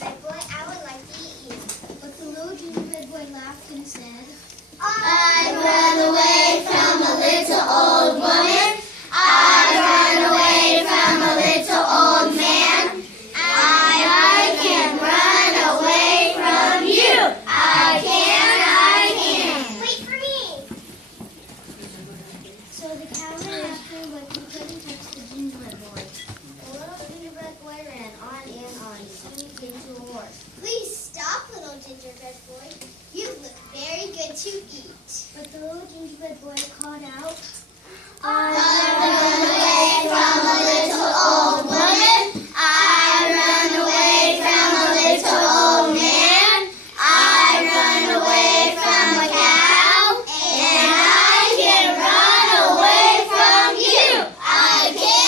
Red boy, I would like to eat you. But the little gingerbread boy laughed and said, I'd run away from a little old woman. I'd run away from a little old man. I can run away from you. I can. Wait for me. so the cow ran after him, but he couldn't touch the gingerbread boy. The little gingerbread boy ran on and on. Soon he came to a horse. Please stop, little gingerbread boy. You look very good to eat. But the little gingerbread boy called out, I'd run away from a little old woman. I'd run away from a little old man. I'd run away from a cow. And I can run away from you. I can.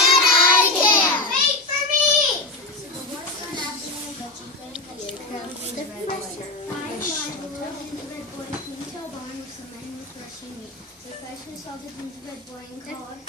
Wait for me. so the horse ran after him, but she couldn't touch the little gingerbread boy. By and by, the little gingerbread boy came to a barn with some men who were threshing wheat. The thresher saw the gingerbread boy and called,